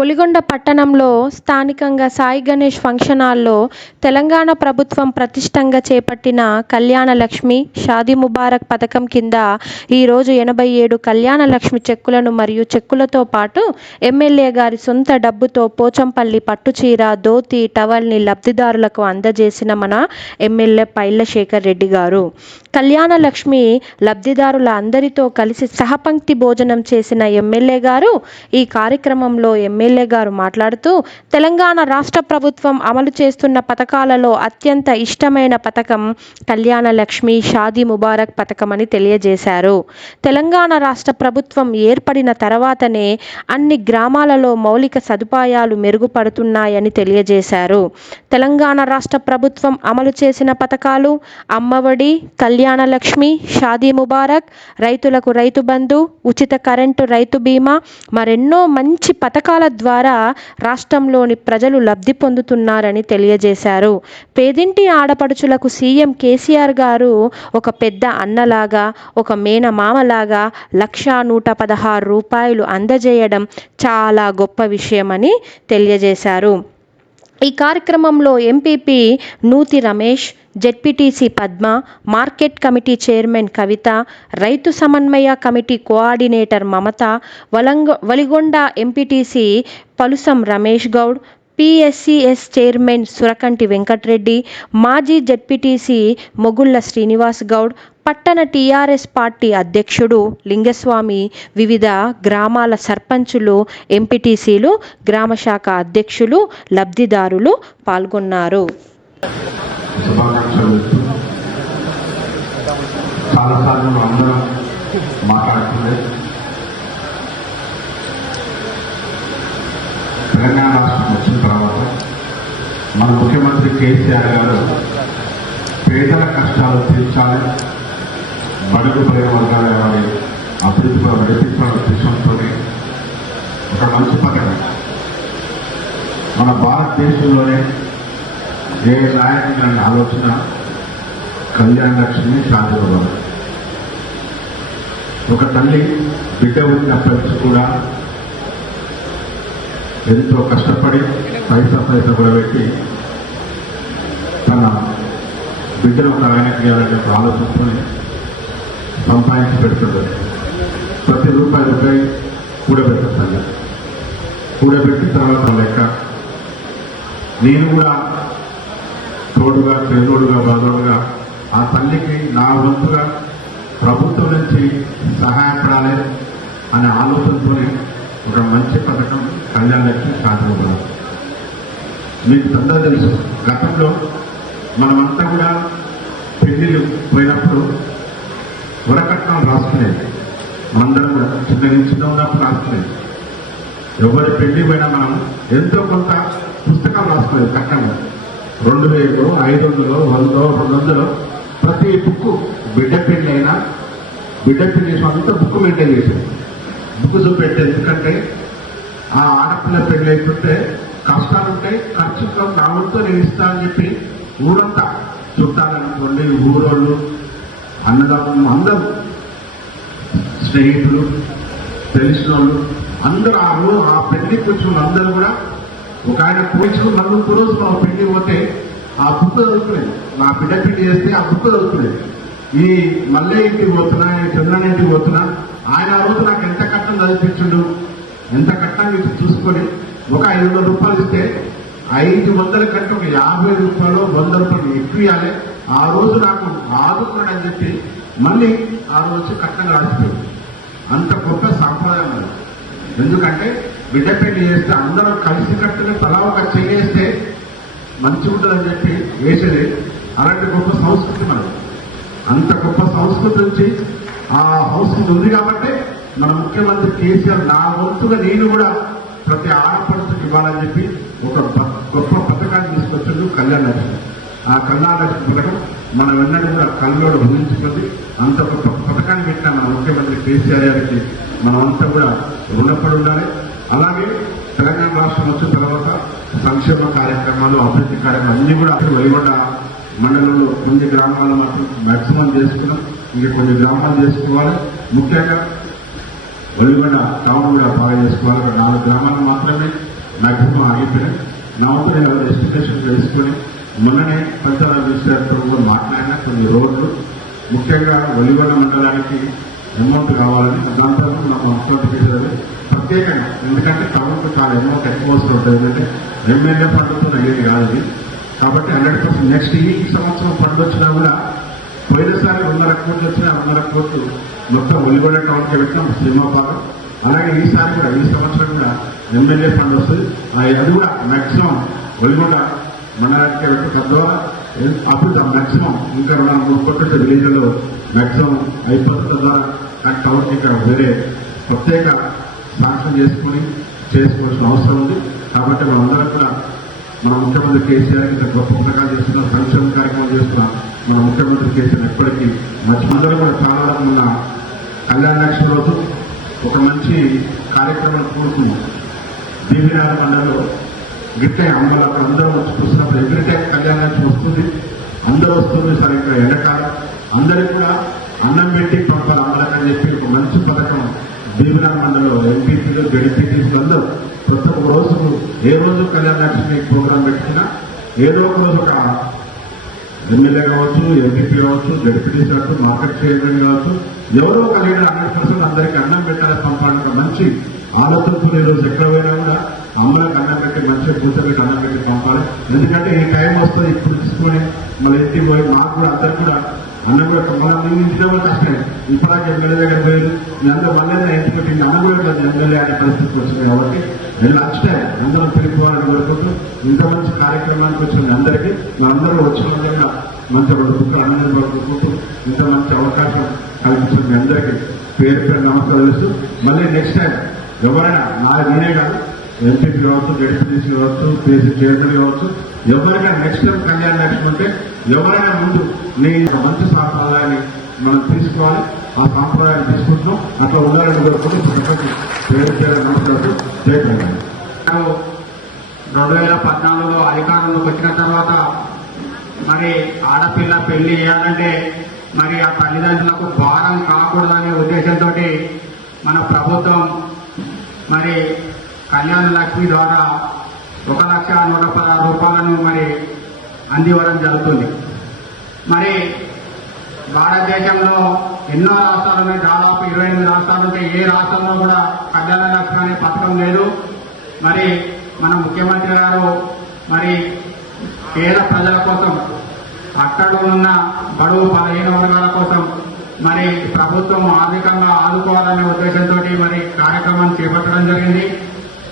ఒలిగొండ పట్టణంలో స్థానికంగా సాయి గణేష్ ఫంక్షన్ హాల్లో తెలంగాణ ప్రభుత్వం ప్రతిష్టంగా చేపట్టిన కళ్యాణ లక్ష్మి షాదీ ముబారక్ పథకం కింద ఈరోజు 87 కళ్యాణ లక్ష్మి చెక్కులను మరియు చెక్కులతో పాటు ఎమ్మెల్యే గారి సొంత డబ్బుతో పోచంపల్లి పట్టుచీర, ధోతి, టవల్ని లబ్ధిదారులకు అందజేసిన మన ఎమ్మెల్యే పైళ్ళ శేఖర్ రెడ్డి గారు. కళ్యాణ లక్ష్మి లబ్ధిదారుల అందరితో కలిసి సహపంక్తి భోజనం చేసిన ఎమ్మెల్యే గారు ఈ కార్యక్రమంలో ఎమ్మెల్యే గారు మాట్లాడుతూ తెలంగాణ రాష్ట్ర ప్రభుత్వం అమలు చేస్తున్న పథకాలలో అత్యంత ఇష్టమైన పథకం కళ్యాణ లక్ష్మి షాదీ ముబారక్ పథకం అని తెలియజేశారు. తెలంగాణ రాష్ట్ర ప్రభుత్వం ఏర్పడిన తర్వాతనే అన్ని గ్రామాలలో మౌలిక సదుపాయాలు మెరుగుపడుతున్నాయని తెలియజేశారు. తెలంగాణ రాష్ట్ర ప్రభుత్వం అమలు చేసిన పథకాలు అమ్మఒడి, కళ్యాణ లక్ష్మి, షాదీ ముబారక్, రైతులకు రైతు బంధు, ఉచిత కరెంటు, రైతు బీమా మరెన్నో మంచి పథకాల ద్వారా రాష్ట్రంలోని ప్రజలు లబ్ధి పొందుతున్నారని తెలియజేశారు. పేదింటి ఆడపడుచులకు సీఎం కేసీఆర్ గారు ఒక పెద్ద అన్నలాగా, ఒక మేనమామలాగా 1,116 రూపాయలు అందజేయడం చాలా గొప్ప విషయమని తెలియజేశారు. ఈ కార్యక్రమంలో MPP Nuthi Ramesh, ZPTC Padma, market committee chairman Kavitha, రైతు సమన్వయ committee coordinator Mamatha, Valigonda MPTC Palusam Ramesh Goud, PSCS chairman Surakanti Venkatareddy, మాజీ జెడ్పీటీసీ మొగుళ్ల శ్రీనివాస్ గౌడ్, పట్టణ టీఆర్ఎస్ పార్టీ అధ్యక్షుడు లింగస్వామి, వివిధ గ్రామాల సర్పంచులు, ఎంపీటీసీలు, గ్రామశాఖ అధ్యక్షులు, లబ్ధిదారులు పాల్గొన్నారు. తెలంగాణ రాష్ట్రం వచ్చిన తర్వాత మన ముఖ్యమంత్రి కేసీఆర్ గారు పేదల కష్టాలు తీర్చాలి, బడుగు బలైన వర్గాల వారి అభివృద్ధిలో నడిపించాలని ఉద్దేశంతో ఒక మంచి పథకం మన భారతదేశంలోనే ఏ నాయకుని ఆలోచన కళ్యాణ లక్ష్మి షాదీ ముబారక్. ఒక తల్లి బిడ్డ ఉన్నప్పటికీ కూడా ఎంతో కష్టపడి పైసా కూడా పెట్టి తన బిడ్డను ఒక ఆయనకి ఇవ్వాలని ఆలోచించుకొని సంపాదించి పెడుతుంది. ప్రతి రూపాయి కూడబెట్టాలి. కూడబెట్టిన తర్వాత లెక్క నేను కూడా తోడుగా, చేదోడుగా, బాధోడుగా ఆ తల్లికి నా వంతుగా ప్రభుత్వం నుంచి సహాయపడాలి అనే ఆలోచనతోనే ఒక మంచి పథకం కళ్యాణ లక్ష్మి షాదీ ముబారక్. మీకు అందరూ తెలుసు, గతంలో మనమంతా కూడా పెళ్లిళ్ళు పోయినప్పుడు వరకట్నం రాసుకునేది. మనందరం కూడా చిన్న ఉన్నప్పుడు రాసుకునేది. ఎవరి పెళ్లి పోయినా మనం ఎంతో కొంత పుస్తకం రాసుకునేది. కట్నం 2,000, 500, 100, 200 ప్రతి బుక్. బిడ్డ పెళ్లి అయినా బిడ్డ పెళ్లి అంతా బుక్ మెయింటైన్ చేసేది. బుక్ చూపెట్టేది. ఎందుకంటే ఆ ఆడపిల్ల పెళ్లి అయిపోతే కష్టాలు ఉంటాయి, ఖర్చుతో నా వంతు నేను ఇస్తా అని చెప్పి ఊరంతా చుట్టాలనుకోండి, ఊరోళ్ళు, అన్నదానం, అందరూ స్నేహితులు, తెలిసిన వాళ్ళు అందరూ ఆ పెళ్లికి వచ్చిన అందరూ కూడా ఒక ఆయన పోయించుకుని నలుగురు రోజు మా పెళ్లి పోతే ఆ బుక్ చదువుకునేది. నా బిడ్డ పెళ్లి చేస్తే ఆ బుక్ చదువుకునేది. ఈ మల్లె ఇంటికి పోతున్నా, ఈ చంద్రన ఇంటికి పోతున్నా, ఆయన ఆ రోజు నాకు ఎంత కట్టం చదివించుండు, ఎంత కట్టం చూసుకొని ఒక 500 రూపాయలు ఇస్తే 500 కంటే ఒక 50 రూపాయలు, 100 రూపాయలు ఎక్కువ ఇవ్వాలి. ఆ రోజు నాకు ఆదుకున్నాడని చెప్పి మళ్ళీ ఆ రోజు కట్టంగా రాసిపోయింది. అంత గొప్ప సాంప్రదాయం అది. ఎందుకంటే బిడ్డ పెళ్లి చేస్తే అందరూ కలిసి కట్టుకుని తలా ఒక చేస్తే మంచి ఉంటుందని చెప్పి వేసేది. అలాంటి గొప్ప సంస్కృతి మనది. అంత గొప్ప సంస్కృతి నుంచి ఆ సంస్కృతి ఉంది కాబట్టి మన ముఖ్యమంత్రి కేసీఆర్ నా వంతుగా నేను కూడా ప్రతి ఆడపడుచుకి ఇవ్వాలని చెప్పి ఒక గొప్ప పథకాన్ని తీసుకొచ్చిండు కళ్యాణ లక్ష్మి. ఆ కళ్యాణ లక్ష్మి పథకం మనం వెన్నడూ కూడా కళ్ళోడు బంధించుకుంది. అంత గొప్ప పథకాన్ని పెట్టిన మన ముఖ్యమంత్రి కేసీఆర్ గారికి మనమంతా కూడా రుణపడి ఉండాలి. అలాగే తెలంగాణ రాష్ట్రం వచ్చిన తర్వాత సంక్షేమ కార్యక్రమాలు, అభివృద్ధి కార్యక్రమాలు అన్ని కూడా వెలుగొండ మండలంలో కొన్ని గ్రామాలు మాత్రం మ్యాక్సిమం చేసుకున్నాం. ఇంకా కొన్ని గ్రామాలు చేసుకోవాలి. ముఖ్యంగా ఒలిగొండ టౌన్ కూడా బాగా చేసుకోవాలి. 4 గ్రామాలు మాత్రమే మ్యాక్సిమం ఆగిపోయినాయి. నా వంతు నేను ఎస్టిమేషన్ వేసుకొని మొన్ననే పంచాయతీ మినిస్టర్తో కూడా మాట్లాడిన కొన్ని రోడ్లు ముఖ్యంగా ఒలిగొండ మండలానికి అమౌంట్ కావాలని దాంతో మా ముఖ్యమంత్రి చేసేది ప్రత్యేకంగా. ఎందుకంటే టౌన్కు చాలా అమౌంట్ ఎక్కువ వస్తుంటుంది. ఎందుకంటే ఎమ్మెల్యే ఫండ్తో అయ్యేది కాదు ఇది. కాబట్టి 100% నెక్స్ట్ ఈ సంవత్సరం ఫండ్ వచ్చినా కూడా పోయినసారి 1.5 కోట్లు వచ్చినా 1.5 కోట్లు మొత్తం ఒలిగొండ టౌన్కి పెట్టినాం సింహాపాలెం. అలాగే ఈసారి కూడా ఈ సంవత్సరం కూడా ఎమ్మెల్యే ఫండ్ వస్తుంది. అది కూడా మ్యాక్సిమం ఒలిగొండ మండలానికి పెట్టి తద్వారా అప్పుడు మ్యాక్సిమం ఇంకా 2-3 కోట్ల విలేజ్లలో మ్యాక్సిమం అయిపోతుంది. తద్వారా నాకు టౌన్కి ఇంకా వేరే ప్రత్యేక శాంక్షన్ చేసుకోవాల్సిన అవసరం ఉంది. కాబట్టి మనందరం కూడా మన ముఖ్యమంత్రి కేసీఆర్ ఇంత గొప్ప పథకాలు చేస్తున్నాం, సంక్షేమ కార్యక్రమాలు చేస్తున్నాం. మన ముఖ్యమంత్రి కేసీఆర్ ఎప్పటికీ మందరూ కూడా చాలా మన కళ్యాణ లక్ష్మి రోజు ఒక మంచి కార్యక్రమం కోరుతున్నాం. బీబీనాథ మండలంలో గిట్టే అమ్మలు అక్కడ అందరూ వచ్చి చూస్తున్నప్పుడు ఎవ్రీ టైం కళ్యాణ లక్ష్మి వస్తుంది, అందరూ వస్తుంది. సరే ఇక్కడ ఎండాకాలం అందరికీ కూడా అన్నం పెట్టి పంపాలి అమ్మలకని చెప్పి ఒక మంచి పథకం బీబీనాథ మండలంలో ఎంపీపీలు జడ్పీటీసీలు అందరూ ప్రతి ఒక్క రోజుకు ఏ రోజు కళ్యాణ లక్ష్మి ప్రోగ్రాం పెట్టుకున్నా ఏదో ఒక రోజు ఒక ఎమ్మెల్యే కావచ్చు, ఎంపీపీ కావచ్చు, జడ్పీటీసీ కావచ్చు, మార్కెట్ చైర్మన్ కావచ్చు, ఎవరో ఒక లీడర్ 100% అందరికీ అన్నం పెట్టాలి పంపాలని మంచి ఆలోచనతో ఈ రోజు ఎక్కడ పోయినా కూడా అమ్మలకు అన్నం పెట్టి మంచిగా కూర్చోబెట్టి అన్నం పెట్టి పంపాలి. ఎందుకంటే ఈ టైం వస్తుంది ఇప్పుడు తీసుకొని మళ్ళీ ఇంటికి పోయి మాకు కూడా అందరు కూడా అన్నం కూడా మనం మీ ఇంటిలో కూడా కష్టమే. ఇప్పటిదాకా ఎమ్మెల్యే దగ్గర పోయారు, మీ అందరూ మళ్ళీ ఇంటికి పెట్టి అన్నం కూడా ఎమ్మెల్యే అనే పరిస్థితికి వచ్చింది. కాబట్టి నేను నచ్చితే అందరం తిరిగిపోవాలని కోరుకుంటూ ఇంత మంచి కార్యక్రమానికి వచ్చింది అందరికీ మనందరూ వచ్చిన విధంగా మంచి 2 బుక్కలు అన్నం కోరుకుంటూ ఇంత మంచి అవకాశం కల్పించిన మీ అందరికీ పేరు పేరు నమస్కారం తెలుస్తూ మళ్ళీ నెక్స్ట్ టైం ఎవరైనా నేనే కాదు ఎంపీపీ కావచ్చు, జడ్పీటీసీ కావచ్చు, పేసీ చైర్మన్ కావచ్చు, ఎవరికైనా నెక్స్ట్ టైం కళ్యాణ లక్ష్మి ఉంటే ఎవరైనా ముందు నీ మంచి సాంప్రదాయాన్ని మనం తీసుకోవాలి. ఆ సాంప్రదాయాన్ని తీసుకుంటున్నాం, అట్లా ఉండాలని కోరుకుంటూ పేరు పేరు నమస్కారం. జై తెలంగాణ. 2014లో అధికారంలోకి వచ్చిన తర్వాత మరి ఆడపిల్ల పెళ్లి చేయాలంటే మరి ఆ తల్లిదండ్రులకు భారం కాకూడదనే ఉద్దేశంతో మన ప్రభుత్వం మరి కళ్యాణ లక్ష్మి ద్వారా 1,116 రూపాయలను మరి అందివ్వడం జరుగుతుంది. మరి భారతదేశంలో ఎన్నో రాష్ట్రాలు ఉన్నాయి, దాదాపు 28 రాష్ట్రాలు ఉంటాయి. ఏ రాష్ట్రంలో కూడా కళ్యాణ లక్ష్మి అనే పథకం లేదు. మరి మన ముఖ్యమంత్రి గారు మరి పేద ప్రజల కోసం, అక్కడ ఉన్న బడుగు బలహీన వర్గాల కోసం మరి ప్రభుత్వం ఆర్థికంగా ఆదుకోవాలనే ఉద్దేశంతో మరి కార్యక్రమం చేపట్టడం జరిగింది.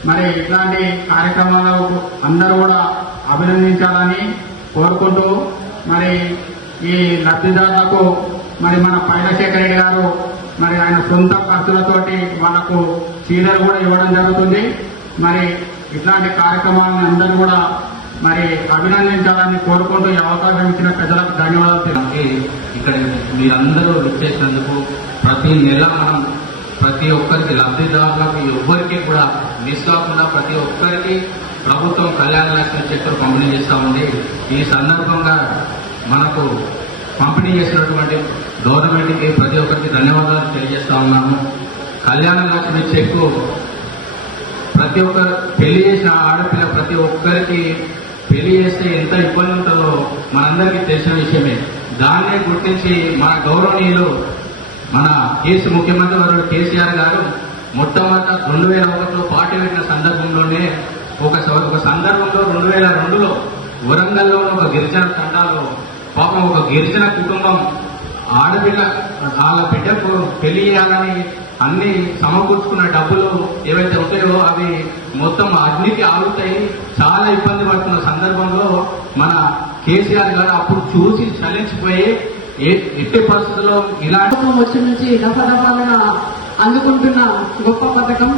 మరి ఇట్లాంటి కార్యక్రమాలకు అందరూ కూడా అభినందించాలని కోరుకుంటూ మరి ఈ లబ్ధిదారులకు మరి మన పైలశేఖర రెడ్డి గారు మరి ఆయన సొంత ఖర్చులతోటి వాళ్ళకు చీరలు కూడా ఇవ్వడం జరుగుతుంది. మరి ఇట్లాంటి కార్యక్రమాలను అందరూ కూడా మరి అభినందించాలని కోరుకుంటూ ఈ అవకాశం ఇచ్చిన ప్రజలకు ధన్యవాదాలు. ఇక్కడ మీరందరూ ఇచ్చేసినందుకు ప్రతి నెల మనం ప్రతి ఒక్కరికి లబ్ధిదారులకు ఎవ్వరికి కూడా మిస్ కాకుండా ప్రతి ఒక్కరికి ప్రభుత్వం కళ్యాణ లక్ష్మి చెక్కులు పంపిణీ చేస్తూ ఉంది. ఈ సందర్భంగా మనకు పంపిణీ చేసినటువంటి గవర్నమెంట్కి ప్రతి ఒక్కరికి ధన్యవాదాలు తెలియజేస్తా ఉన్నాము. కళ్యాణ లక్ష్మి చెక్కు ప్రతి ఒక్కరు పెళ్లి చేసిన ఆడపిల్ల ప్రతి ఒక్కరికి పెళ్లి చేస్తే ఎంత ఇబ్బంది ఉంటుందో మనందరికీ తెలిసిన విషయమే. దాన్నే గుర్తించి మన గౌరవనీయులు మన ముఖ్యమంత్రి వర్యుడు కేసీఆర్ గారు మొట్టమొదట 2001లో పార్టీ పెట్టిన సందర్భంలోనే ఒక సందర్భంలో 2002లో వరంగల్లో ఒక గిరిజన తండాలో పాపం ఒక గిరిజన కుటుంబం ఆడపిల్ల వాళ్ళ బిడ్డకు పెళ్లి చేయాలని అన్ని సమకూర్చుకున్న డబ్బులు ఏవైతే ఉంటాయో అవి మొత్తం అగ్నికి ఆగుతాయి. చాలా ఇబ్బంది పడుతున్న సందర్భంలో మన కేసీఆర్ గారు అప్పుడు చూసి చలించిపోయి ఎట్టి పరిస్థితుల్లో ఇలాంటి వచ్చి నుంచి దఫాదఫాలుగా అందుకుంటున్న గొప్ప పథకం,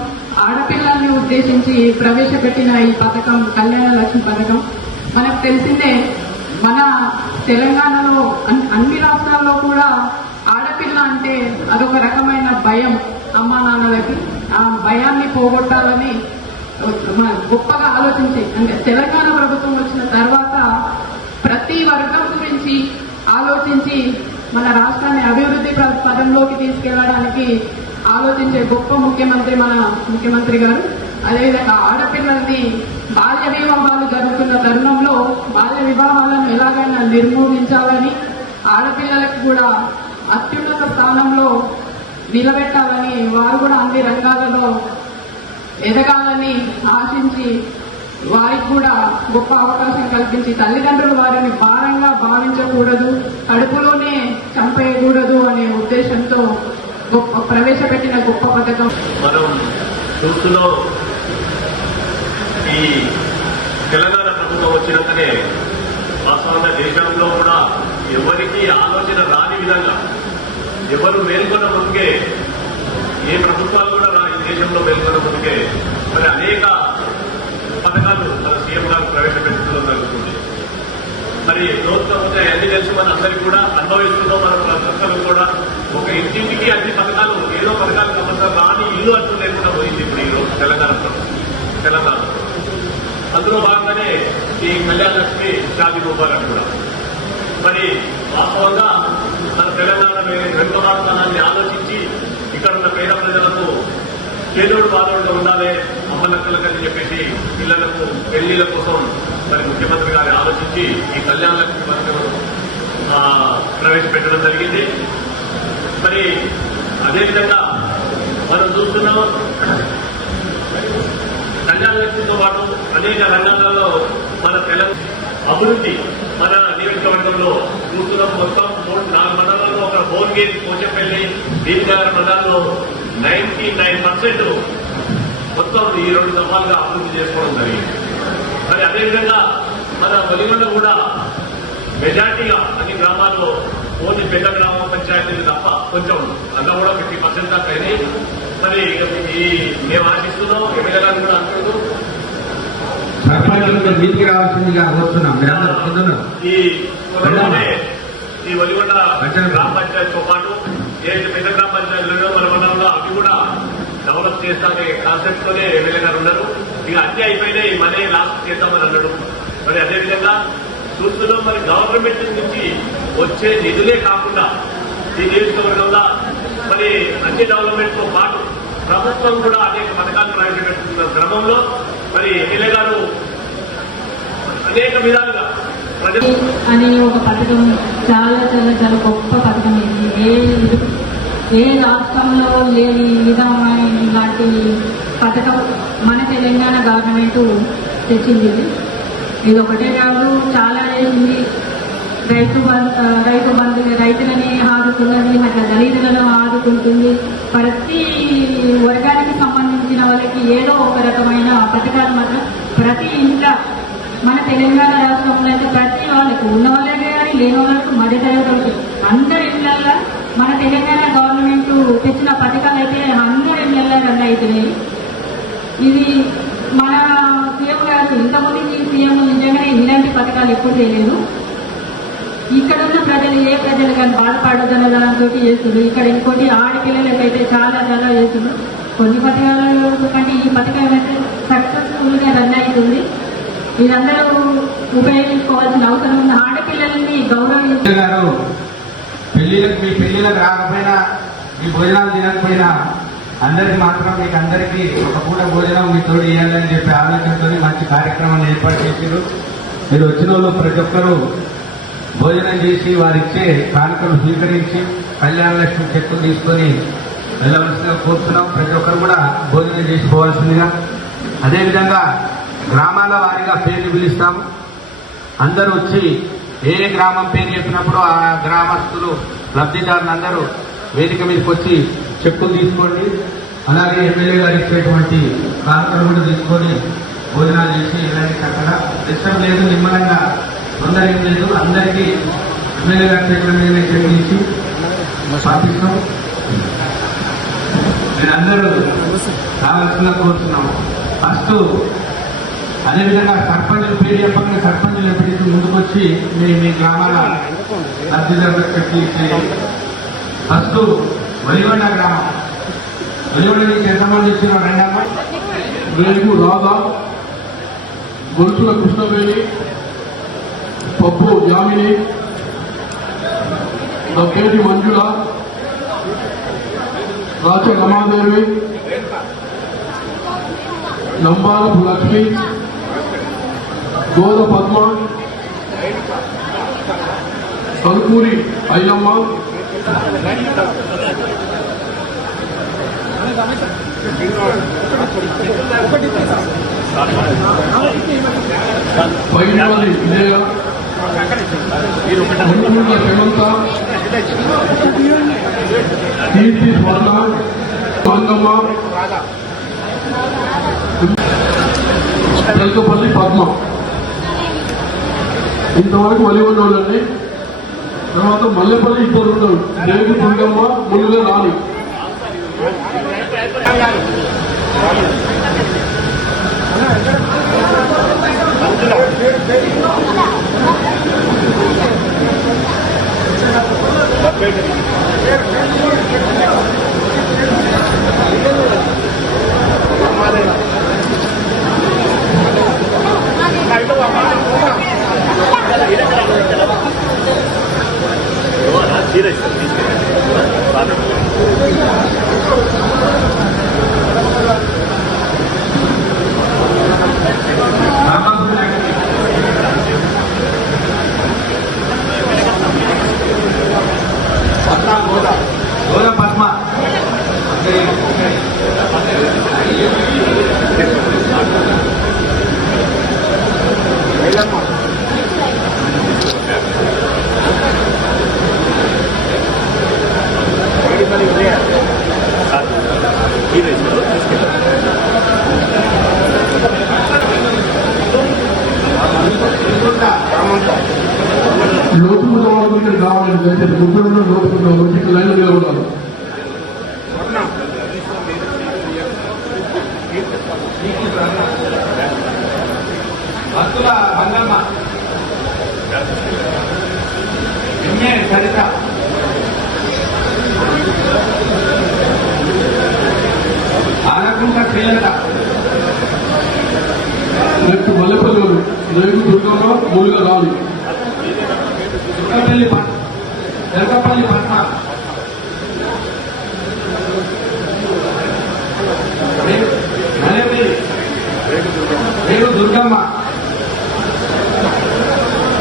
ఆడపిల్లల్ని ఉద్దేశించి ప్రవేశపెట్టిన ఈ పథకం కళ్యాణ లక్ష్మి పథకం. మనకు తెలిసిందే, మన తెలంగాణలో అన్ని రాష్ట్రాల్లో కూడా ఆడపిల్ల అంటే అదొక రకమైన భయం అమ్మా నాన్నలకి. ఆ భయాన్ని పోగొట్టాలని గొప్పగా ఆలోచించి, అంటే తెలంగాణ ప్రభుత్వం వచ్చిన తర్వాత ప్రతి వర్గం గురించి ఆలోచించి మన రాష్ట్రాన్ని అభివృద్ధి పదంలోకి తీసుకెళ్లడానికి ఆలోచించే గొప్ప ముఖ్యమంత్రి మన ముఖ్యమంత్రి గారు. అదేవిధంగా ఆడపిల్లల్ని బాల్య వివాహాలు జరుగుతున్న తరుణంలో బాల్య వివాహాలను ఎలాగైనా నిర్మూలించాలని, ఆడపిల్లలకు కూడా అత్యున్నత స్థానంలో నిలబెట్టాలని, వారు కూడా అన్ని రంగాలలో ఎదగాలని ఆశించి వారికి కూడా గొప్ప అవకాశం కల్పించి తల్లిదండ్రులు వారిని భారంగా భావించకూడదు, కడుపులోనే చంపేయకూడదు అనే ఉద్దేశంతో ప్రవేశపెట్టిన గొప్ప పథకం. మనం చూస్తున్నాం, ఈ తెలంగాణ ప్రభుత్వం వచ్చినాకనే వాస్తవంగా దేశంలో కూడా ఎవరికి ఆలోచన రాని విధంగా, ఎవరు మేల్కొన్న ముందుకే, ఏ ప్రభుత్వాలు కూడా ఈ దేశంలో మేల్కొన్న ముందుకే మరి అనేక పథకాలు మన సీఎం గారు ప్రవేశపెట్టడం జరుగుతుంది. మరి ప్రభుత్వం అన్ని తెలిసి మన అందరికీ కూడా అనుభవిస్తున్నాం. మన ప్రజలు కూడా ఒక ఇంటింటికి అన్ని పథకాలు, ఏదో పథకాలు సంవత్సరం రాని ఇల్లు అంటూ లేకుండా పోయింది ఇప్పుడు ఈరోజు తెలంగాణ. అందులో భాగంగానే ఈ కళ్యాణ లక్ష్మి షాదీ ముబారక్ కూడా. మరి వాస్తవంగా మన తెలంగాణ వెనుకబాటుతనాన్ని ఆలోచించి ఇక్కడ ఉన్న పేద ప్రజలకు చేదోడు బాధోడుగా ఉండాలి అమ్మలక్కలకని చెప్పేసి పిల్లలకు పెళ్లిళ్ల కోసం మరి ముఖ్యమంత్రి గారు ఆలోచించి ఈ కళ్యాణ లక్ష్మి పథకం ప్రవేశపెట్టడం జరిగింది. మరి అదేవిధంగా మనం చూస్తున్నాం, కళ్యాణ లక్ష్మితో పాటు అనేక రంగాలలో మన తెలంగాణ అభివృద్ధి మన నియోజకవర్గంలో చూస్తున్నాం. మొత్తం 4 మండలాల్లో ఒక భువనగిరి, పోచంపల్లి, దీనినగర్ మండలాల్లో 99% మొత్తం ఈ 2 దఫాలుగా అభివృద్ధి చేసుకోవడం జరిగింది. మరి అదేవిధంగా మన వలిగొండ కూడా మెజార్టీగా అన్ని గ్రామాల్లో ఓన్లీ పెద్ద గ్రామ పంచాయతీలు తప్ప కొంచెం అంతా కూడా 50% దాకా అయినాయి. మరి ఈ మేము ఆశిస్తున్నాం, ఎమ్మెల్యే గారు కూడా అంటున్నారు, మీదికి రావాల్సిందిగా కోరుతున్నాం. ఈ వలిగొండ గ్రామ పంచాయతీతో పాటు ఏదైతే పెద్ద గ్రామ పంచాయతీలు మన మండలంలో అవి కూడా డెవలప్ చేస్తానే కాన్సెప్ట్ తోనే ఎమ్మెల్యే గారు ఉన్నారు. ఇక అన్ని అయిపోయినాయి, మనీ లాస్ట్ చేద్దామని అన్నాడు. మరి అదేవిధంగా చూస్తున్నాం, మరి గవర్నమెంట్ నుంచి వచ్చే నిధులే కాకుండా ఈ నియోజకవర్గంలో మరి అన్ని డెవలప్మెంట్ తో పాటు ప్రభుత్వం కూడా అనేక పథకాలు ప్రవేశపెడుతున్న క్రమంలో మరి ఎమ్మెల్యే గారు అనేక విధాలుగా అనే ఒక పథకం చాలా చాలా చాలా గొప్ప పథకం. ఇది ఏ రాష్ట్రంలో లేని విధమైన ఇలాంటి పథకం మన తెలంగాణ గవర్నమెంట్ తెచ్చింది. ఇది ఒకటే కాదు, చాలా ఉంది. రైతు బంధు రైతులని ఆదుకున్నది, అట్లా దళితులను ఆదుకుంటుంది. ప్రతి వర్గానికి సంబంధించిన వాళ్ళకి ఏదో ఒక రకమైన పథకాలు మాత్రం ప్రతి ఇంట్లో మన తెలంగాణ రాష్ట్రంలో అయితే ప్రతి వాళ్ళకు ఉన్న వాళ్ళకే కానీ లేని వాళ్ళకు మధ్యతరగతి అందరి ఇళ్లల్లో మన తెలంగాణ గవర్నమెంట్ తెచ్చిన పథకాలు అయితే అందరి ఇళ్లల్లో రన్ అవుతున్నాయి. ఇది మన సీఎం గారు ఇంతకుముందు సీఎం నిజంగానే ఇలాంటి పథకాలు ఎప్పుడు చేయలేదు. ఇక్కడున్న ప్రజలు ఏ ప్రజలు కానీ బాధపడదన్న దాంతో చేస్తున్నారు. ఇక్కడ ఇంకోటి ఆడపిల్లలకైతే చాలా చాలా చేస్తున్నారు. కొన్ని పథకాలు కంటే ఈ పథకం అయితే సక్సెస్ఫుల్ గా రన్ అవుతుంది. మీరందరూ ఉపయోగించుకోవాల్సిన అవసరం ఉంది. ఆడపిల్లల్ని గౌరవించారు. మీ పెళ్లిళ్ళకు రాకపోయినా, మీ భోజనాలు తినకపోయినా అందరికి మాత్రం మీకు అందరికీ ఒక పూట భోజనం మీ తోడు ఇవ్వాలని చెప్పి ఆలోచనతో మంచి కార్యక్రమాన్ని ఏర్పాటు చేశారు. మీరు వచ్చిన వాళ్ళు ప్రతి ఒక్కరూ భోజనం చేసి వారిచ్చే కానుకలు స్వీకరించి కళ్యాణ లక్ష్మి చెక్కులు తీసుకొని వెళ్ళవలసిందిగా కోరుతున్నాం. ప్రతి ఒక్కరు కూడా భోజనం చేసుకోవాల్సిందిగా. అదేవిధంగా గ్రామాల వారీగా పేర్లు పిలుస్తాము. అందరూ వచ్చి ఏ గ్రామం పేరు చెప్పినప్పుడు ఆ గ్రామస్తులు లబ్ధిదారులు అందరూ వేదిక మీదకి వచ్చి చెక్కులు తీసుకోండి. అలాగే ఎమ్మెల్యే గారు ఇచ్చేటువంటి కానుకలు కూడా తీసుకొని భోజనాలు చేసి ఇలాంటి అక్కడ ఇష్టం లేదు, నిమ్మలంగా తొందర ఏం లేదు. అందరికీ ఎమ్మెల్యే గారి చేతుల మీదనే చెక్కులు ఇచ్చి పాటిస్తాం. మీరందరూ కావాల్సిందిగా కోరుతున్నాము. ఫస్ట్ అదేవిధంగా సర్పంచులు పేరు చెప్పకుండా సర్పంచులు ఎప్పటికీ ముందుకొచ్చి మీ గ్రామాల లబ్ధిదారులకు చెట్లు ఇచ్చేది. ఫస్ట్ వలిగొండ గ్రామం, వలిగొండ నుంచి ఎంతమంది ఇచ్చిన రెండమ్మ వేగు రాధా, గొలుసుల కృష్ణవేణి, పప్పు యామిని, దక్కేటి మంజుల, రాచ రమాదేవి, నంబాలపు లక్ష్మి, గోద పద్మ, కల్పూరి అయ్యమ్మ, పైనవలి విజయ, మున్ముళ్ళ హేమంత, కీర్తి స్వర్ణ, మంగమ్మ, తెలకపల్లి పద్మ. ఇంతవరకు వలి ఉన్నోళ్ళండి. తర్వాత మల్లెపల్లి ఇద్దరు ఉన్నారు, దేవి దుర్గమ్మ, ములుగ రాణి. గోల పద్మ, లోతుకున్న వాళ్ళ దగ్గర కావాలని దయచేసి ముగ్గురు లోతుకున్న వచ్చి లైన్ మీద ఉన్నారు. భక్తుల మంగమ్మ, ఎంఏ సరిత, ఆనకుంట శ్రీలంక, నెక్స్ట్ మల్లెపల్లి వారు రేగు దుర్గమ్మ, ములుగ రాణి. తెలకపల్లి పద్మ, మల్లెపల్లి రేగు దుర్గమ్మ,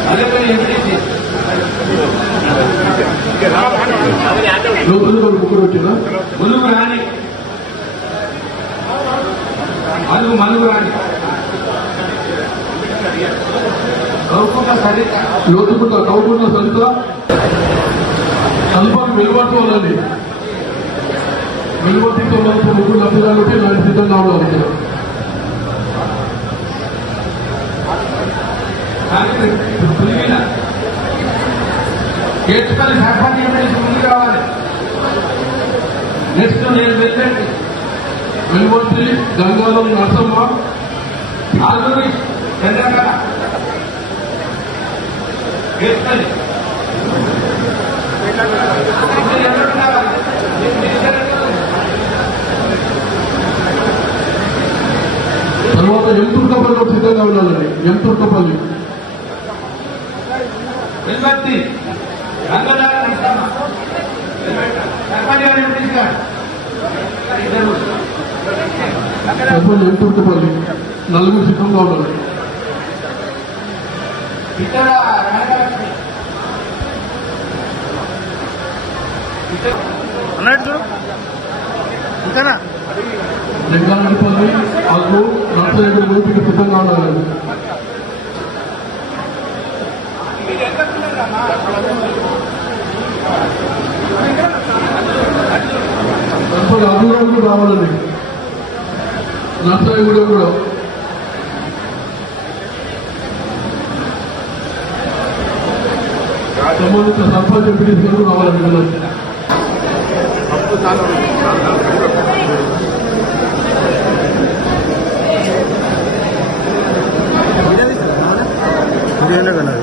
మల్లెపల్లి ఎంపీసీ, లోతులు వారు ముగ్గురు వచ్చినా ములుగు రాణి, మలుగు రాణి, కౌకుంట సరిత, లోతుకుంట కౌకుంట సరిత. కల్పాన్ని వెలువట్టు వాళ్ళండి. వెలువట్టితో మనకు ముగ్గురు లభ్యతలు పెట్టి దాన్ని సిద్ధంగా ఉండాలి. కేసుపల్లి సర్పంచ్ ఎంపీసీ ముందు కావాలి. నెక్స్ట్ నేను వెళ్ళండి వెలువట్టి గంగారం నరసమ్మ, ఆలూరి చంద్రకళ, కేసుపల్లి తర్వాత ఎంతుర్కపల్లి సిద్ధంగా ఉండాలండి. ఎంతుర్కపల్లి వెల్వర్తి రంగనాథ చెప్పండి. ఎంతుర్కపల్లి నలుగురు సిద్ధంగా ఉండాలి. ఇతర లింగారెడ్డిపల్లి, అల్లు, నర్సయ్య నూటికి సిద్ధంగా ఉండాలి. తప్పని అభివృద్ధి రావాలండి. నర్సయ్య కూడా సంబంధిత సర్పంచ్ ఎంపీటీసీ వరకు రావాలండి. బిర్యానీ కన్నా